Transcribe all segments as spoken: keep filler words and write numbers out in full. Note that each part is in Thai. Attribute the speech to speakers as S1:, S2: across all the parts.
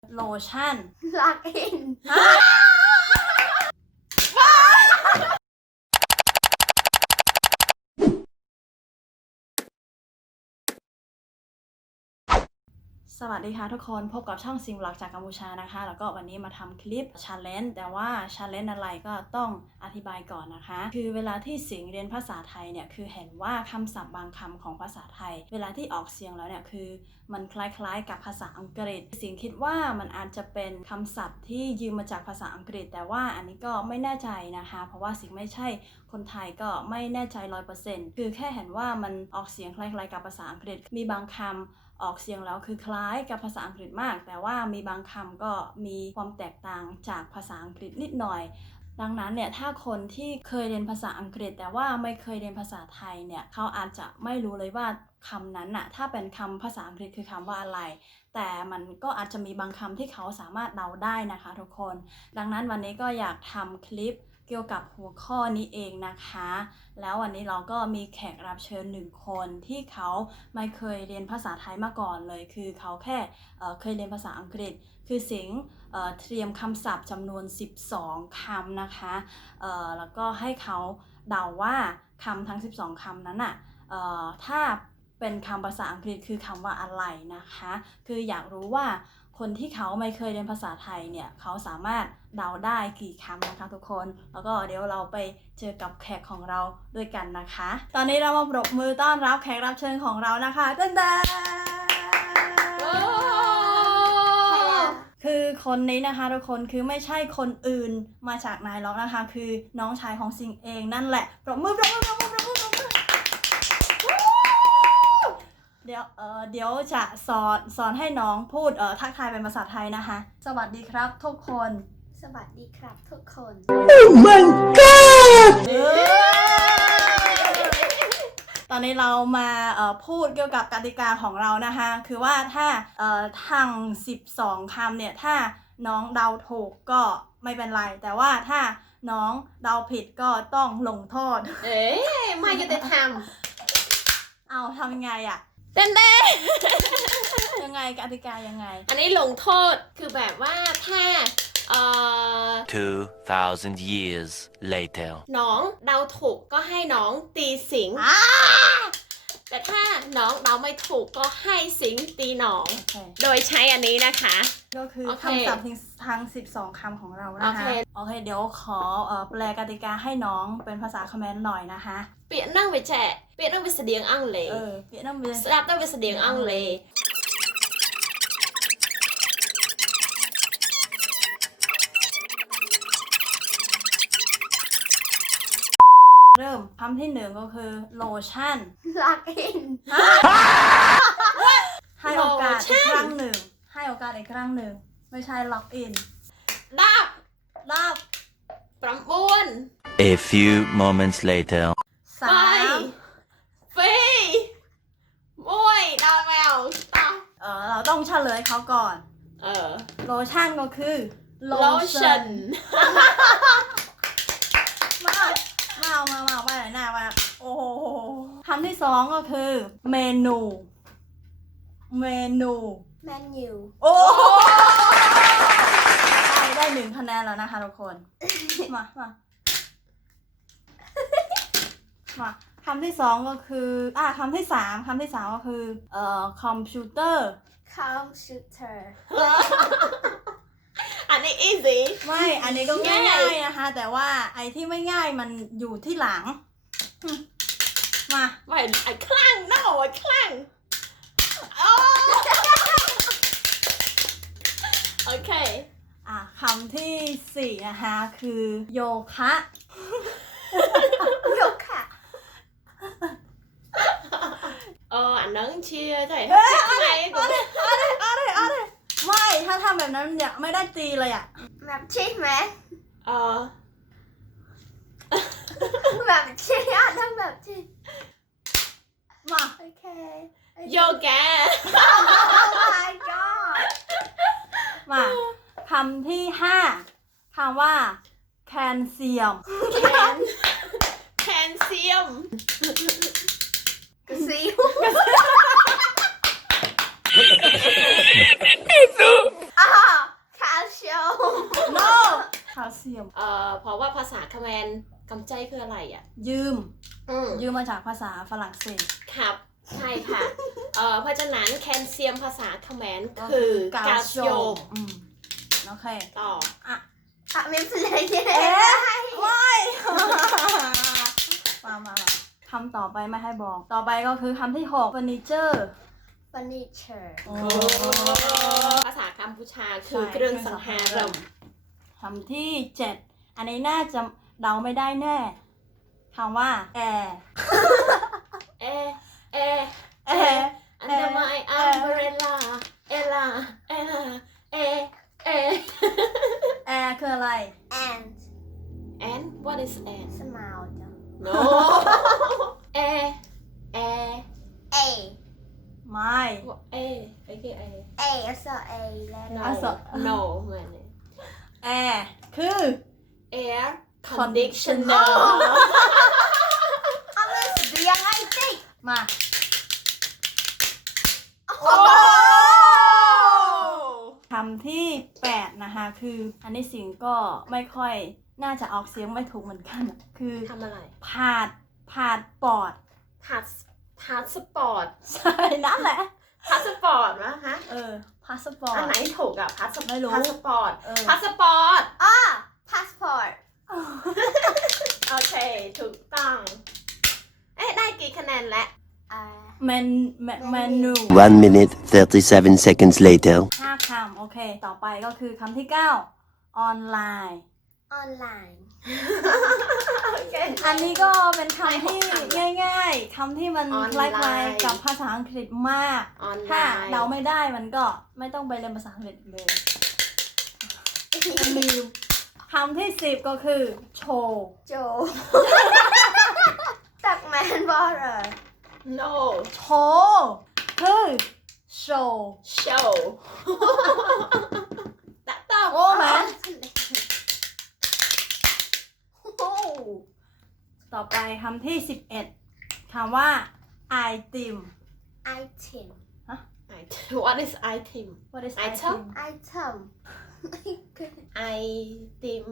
S1: โลชั่น
S2: ลักอิน
S1: สวัสดีค่ะทุกคนพบกับช่องซิงหลักจากกัมพูชานะคะแล้วก็วันนี้มาทำคลิป challenge แต่ว่า challenge อะไรก็ต้องอธิบายก่อนนะคะคือเวลาที่สิงเรียนภาษาไทยเนี่ยคือเห็นว่าคำศัพท์บางคำของภาษาไทยเวลาที่ออกเสียงแล้วเนี่ยคือมันคล้ายๆกับภาษาอังกฤษสิงคิดว่ามันอาจจะเป็นคำศัพท์ที่ยืมมาจากภาษาอังกฤษแต่ว่าอันนี้ก็ไม่แน่ใจนะคะเพราะว่าสิงไม่ใช่คนไทยก็ไม่แน่ใจ ร้อยเปอร์เซ็นต์ คือแค่เห็นว่ามันออกเสียงคล้ายๆกับภาษาอังกฤษมีบางคำออกเสียงแล้วคือคล้ายกับภาษาอังกฤษมากแต่ว่ามีบางคำก็มีความแตกต่างจากภาษาอังกฤษนิดหน่อยดังนั้นเนี่ยถ้าคนที่เคยเรียนภาษาอังกฤษแต่ว่าไม่เคยเรียนภาษาไทยเนี่ยเขาอาจจะไม่รู้เลยว่าคำนั้นน่ะถ้าเป็นคำภาษาอังกฤษคือคำว่าอะไรแต่มันก็อาจจะมีบางคำที่เขาสามารถเดาได้นะคะทุกคนดังนั้นวันนี้ก็อยากทำคลิปเกี่ยวกับหัวข้อนี้เองนะคะแล้ววันนี้เราก็มีแขกรับเชิญหนึ่งคนที่เขาไม่เคยเรียนภาษาไทยมาก่อนเลยคือเขาแค่เอ่อเคยเรียนภาษาอังกฤษคือสิงเอ่อเตรียมคำศัพท์จำนวนสิบสองคำนะคะเอ่อแล้วก็ให้เขาเดาว่าคำทั้งสิบสองคำนั้นน่ะเอ่อถ้าเป็นคำภาษาอังกฤษคือคำว่าอะไรนะคะคืออยากรู้ว่าคนที่เขาไม่เคยเรียนภาษาไทยเนี่ยเขาสามารถเดาได้กี่คำนะคะทุกคนแล้วก็เดี๋ยวเราไปเจอกับแขกของเราด้วยกันนะคะตอนนี้เรามาปรบมือต้อนรับแขกรับเชิญของเรานะคะเต้นแดคือคนนี้นะคะทุกคนคือไม่ใช่คนอื่นมาจากไหนหรอกนะคะคือน้องชายของสิงเองนั่นแหละปรบมือปรบมือปรบมือปรบมือปรบมือเดี๋ยวเออเดี๋ยวจะสอนสอนให้น้องพูดเออทักทายเป็นภาษาไทยนะคะสวัสดีครับทุกคน
S2: สวัสดีครับทุกคน
S1: Oh my god ตอนนี้เรามาเอ่อพูดเกี่ยวกับกติกาของเรานะคะคือว่าถ้าเอ่อทั้งสิบสองคำเนี่ยถ้าน้องเดาถูกก็ไม่เป็นไรแต่ว่าถ้าน้องเดาผิดก็ต้องลงโทษ
S2: เอ๊ะไม่ยุติธรรม
S1: เอาทำยังไงอะ
S2: เต้นเต้น
S1: ยังไงกติกายังไง
S2: อันนี้ลงโทษคือแบบว่าถ้าเอ่อ
S3: two thousand years later
S2: น้องเดาถูกก็ให้น้องตีสิงแต่ถ้าน้องเดาไม่ถูกก็ให้สิงตีน้อง
S1: okay.
S2: โดยใช้อันนี้นะคะ
S1: ก็คือ
S2: okay.
S1: คำศัพท์ทั้งสิบสองคำของเรานะคะ
S2: okay.
S1: โอเคเดี๋ยวขอเอ่อแปลกติกาให้น้องเป็นภาษาเขมรหน่อยนะคะ
S2: เปลี่ยนนั่งไปแจกเปลี่ยนนั่งไปเสดียงอังเล
S1: เออเปลี่ยนนั่งไป
S2: สลับนั่งไปเสดียงอังเล
S1: เริ่มคำที่หนึ่งก็คือโลชั่น
S2: ลักอิน
S1: ให้โอกาสอีกครั้งหนึ่งให้โอกาสอีกครั้งหนึ่งไม่ใช่ล็อกอิน
S2: ดับ
S1: ดับ
S2: ปรำบุญ
S3: A few moments later
S1: สาม
S2: ฟีมวยดาวแมวต่อ
S1: เออเราต้องเฉลยเขาก่อน
S2: เออ
S1: โลชั่นก็คือ
S2: โลชั่น
S1: มามามามาไปไหนหน้ามาโอ้โหคำที่สองก็คือเมนูเมนู
S2: เมนู
S1: โอ้ได้ได้หนึ่งคะแนนแล้วนะคะทุกคนมามามาคำที่สองก็คืออ่ะคำที่สามคำที่สามก็คือเอ่อคอมพิวเตอร์
S2: คอมพิวเตอร์อันนี้ easy
S1: ไม่อันนี้ก็ง่ายๆนะคะแต่ว่าไอ้ที่ไม่ง่ายมันอยู่ที่หลังมา
S2: ไม่ไอ้คลั่ง no ไอ้คลั่งโอเค
S1: อ่ะคำที่สี่นะคะคือโยคะ
S2: โยคะเอออันนั้นเชียร์ใช่ไหม
S1: อะไรอะไรอะไรอะไรอะไรไม่ถ้าทำแบบนั้นเนี่ยไม่ได้ตีเลยอ่ะ
S2: แบบใช่ไหมเออแบบใช่อ่ะทั้งแบบใช่
S1: มา
S2: โอเคโยกะ oh my god
S1: มาคำที่ห้าคำว่าแคลเซียม
S2: แคนแคลเซียมกระซิวอ้าว
S1: ซียม
S2: เอ่อเพราะว่าภาษาคาแมนกำใจคืออะไรอ่ะ
S1: ยืม
S2: อืม
S1: ยืมมาจากภาษาฝรั่งเศส
S2: ครับใช่ค่ะ เอ่อเพราะฉะนั้นแคลเซียมภาษาคาแมนคือกาลเซียม
S1: อืมโอเค
S2: ต่อ
S1: อ่ะ
S4: อ่ะไม่เป็นไรเนี่ย
S1: เอ๊ะไม่มามามาคำต่อไปไม่ให้บอก ต่อไปก็คือคำที่หกเฟอร์นิเจอร์
S4: เฟอร์นิเจอร์
S1: โอ้
S2: ภาษากัมพูชาคือเครื่องสังหารม
S1: คำที่เจ็ดอันนี้น่าจะเดาไม่ได้แน่คำว่าแอร์
S2: เอเอ
S1: แอร์
S2: อันเดอร์ไมอัมเบรล่าเอลาเอลาเอเอ
S1: แอร์คืออะไร
S4: แอน
S2: and what is and
S4: สมาวจ้ะ
S2: no เอเอ
S4: เอ
S1: ไม่
S2: เอไอ้คือเอ
S4: เออักษรเอและ
S2: no
S1: อ่ะสอ
S2: no เหมือนเนี่ย
S1: แอร์คือ
S2: air
S1: conditioner
S2: conditioner
S4: เอามาเรียงไอ้ติ๊ก
S1: มา
S2: โอ้
S1: คำที่แปดนะคะคืออันนี้สิงก็ไม่ค่อยน่าจะออกเสียงไม่ถูกเหมือนกันอะคือ
S2: ทำอะไร
S1: ผาดผาดปอด
S2: พาสพาสปอร์ต
S1: ใช่นั่นแหละ
S2: พาสปอร์ตวะฮะ
S1: เออพาสปอร์
S2: อัน
S1: ต
S2: ไหนถูกอะพาส
S1: ไม่รู้
S2: พาสปอร์ต
S1: เออ
S2: พาสปอร์ต
S4: อ่ะพาสปอร์ต
S2: โอเค ถูกต้อง เอ๊ะ ได้กี่คะแนนแล้ว
S4: อ่า
S1: เมนเมเมนู
S3: One minute, thirty-seven seconds later.
S1: ห้าคำโอเค ต่อไปก็คือคำที่เก้าออนไลน์
S4: ออนไลน์
S2: โอเค
S1: อันนี้ก็เป็นคำที่
S2: ไม่หกคำละ
S1: ง่ายๆคำที่มัน
S2: ออน
S1: ค
S2: ไลน์
S1: ล้ายๆกับภาษาอังกฤษมาก
S2: ออนไล
S1: ถ้า
S2: น์
S1: เดาไม่ได้มันก็ไม่ต้องไปเรียนภาษาอังกฤษอีกเลยลืมคำที่สิบก็คือโชว์
S4: โจ ตักแมนบอลเลย
S2: no
S1: โชว์คือโชว์
S2: show ตะตอบ
S1: โอ้แมน
S4: โอ้
S1: ต่อไปคำที่สิบเอ็ดคำว่าไอติม
S4: ไอเทม
S2: what is item
S1: What is
S2: Item?
S4: ไอเทม
S2: item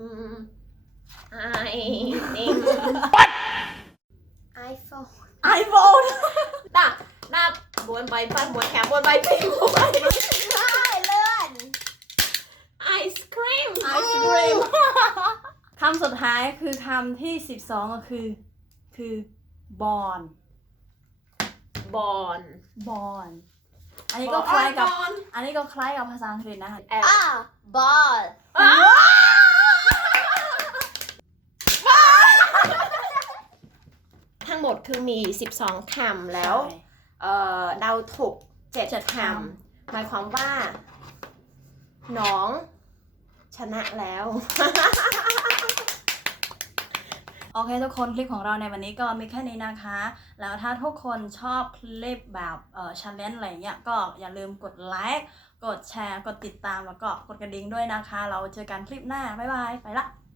S2: item
S4: ไอโฟน
S1: ไอโฟน
S2: ตะนับบวนใบปันบวนแถมบวนใบปิงบวนใบ
S4: ได้เลื่อน
S2: ไอศครีม
S1: ไอศกรีม คำสุดท้ายคือคำที่สิบสองก็คือ คือบอล
S2: บอล
S1: บอล อันนี้ก็คล้ายกับ
S2: บอล
S1: อันนี้ก็คล้ายกับภาษาอังกฤษนะคะ
S2: แอล
S4: อ่ะบอล
S2: ทั้งหมดคือมีสิบสองคำแล้ว
S1: ใช่
S2: เอ่อเดาถูกเจ็ด
S1: เจ็ด
S2: ค
S1: ค
S2: ำหมายความว่า น้องชนะแล้ว
S1: โอเคทุกคนคลิปของเราในวันนี้ก็มีแค่นี้นะคะ แล้วถ้าทุกคนชอบคลิปแบบเอ่อ challenge อะไรเงี้ยก็อย่าลืมกดไลค์กดแชร์กดติดตามแล้วก็กดกระดิ่งด้วยนะคะ เราเจอกันคลิปหน้า บ๊ายบาย ไปละ